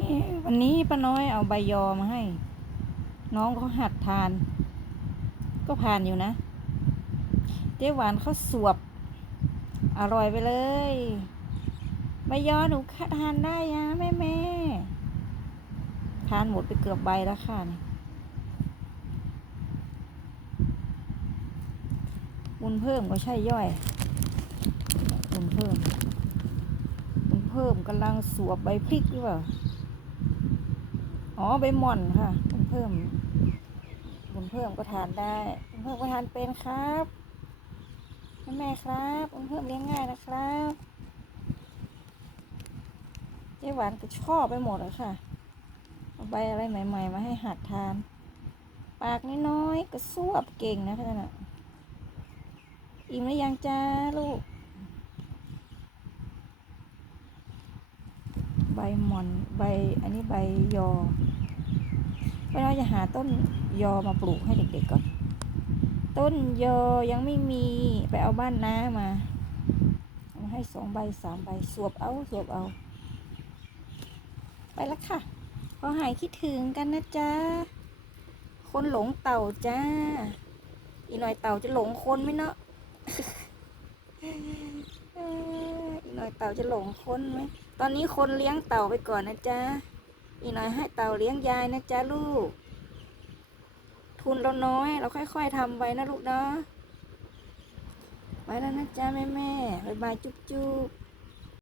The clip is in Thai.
นี่วันนี้ป้าน้อยเอาใบยอมาให้ น้องเขาหัดทาน ก็ผ่านอยู่นะ เจ๊หวานเขาสวบ อร่อยไปเลย ใบยอหนูทานได้ยะแม่แม่ทานหมดไปเกือบใบแล้วค่ะนี่บุญเพิ่มก็ใช่ย่อยบุญเพิ่มบุญเพิ่มกำลังสวบใบพริกหรือเปล่า อ๋อใบหม่อนค่ะบุญเพิ่มบุญเพิ่มก็ทานได้บุญเพิ่มก็ทานเป็นครับแม่แม่ครับบุญเพิ่มเลี้ยงง่ายนะครับเจ๊หวานก็ชอบไปหมดเลยค่ะเอาใบอะไรใหม่ ๆ มาให้หัดทาน ปากน้อยๆก็สวบเก่งนะท่านน่ะอิ่มหรือยังจ้าลูก ใบหม่อนใบอันนี้ใบยอเราจะหาต้นยอมาปลูกให้เด็กๆก่อน ต้นยอยังไม่มีไปเอาบ้านน้ามาเอามาให้สองใบสามใบสวบเอาสวบเอา ไปแล้วค่ะขอหายคิดถึงกันนะจ๊ะคนหลงเต่าจ้า อีหน่อยเต่าจะหลงคนไหมเนาะ น่อยเต่าจะหลงคนไหมตอนนี้คนเลี้ยงเต่าไปก่อนนะจ๊ะอีกหน่อยให้เต่าเลี้ยงยายนะจ๊ะลูก ทุนเราน้อย เราค่อย ๆทำไว้นะลูกเนาะไว้แล้วนะจ๊ะแม่แม่ๆบายบายจุ๊บจุ๊บ